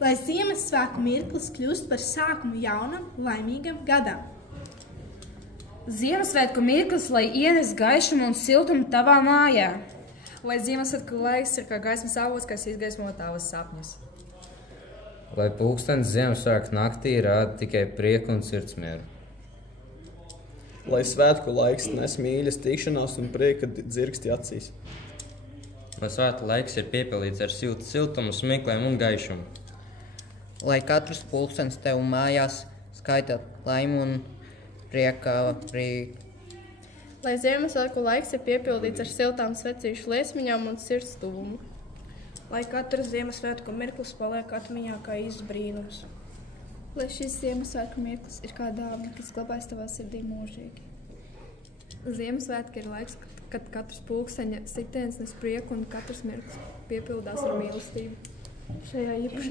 lai Ziemassvētku mirklis kļūst par sākumu jaunam, laimīgam gadam. Ziemassvētku mirklis, lai ienes gaišumu un siltumu tavā mājā. Lai Ziemassvētku laiks ir kā gaismas avots, kas izgaismo tavas sapņus. Lai pulkstenis Ziemassvētku naktī rāda tikai prieku un sirdsmieru. Lai svētku laiks nes mīļas tikšanās un prieka dzirksti acīs. Lai svētku laiks ir piepildīts ar siltumu, smeklēm un gaišumu. Lai katrs pulkstenis tev mājās skaita laimu un prieka brīdi. Lai Ziemassvētku laiks ir piepildīts ar siltām svecīšu liesmiņām un sirds tuvumu. Lai katrs Ziemassvētku mirklis paliek atmiņā kā īsts brīnums. Lai šis Ziemassvētku mirklis ir kā dāvana, kas glabājas tavā sirdī mūžīgi. Ziemassvētki ir laiks, kad katrs pulksteņa sitiens nes prieku un katrs mirklis piepildās ar mīlestību. Šajā īpašajā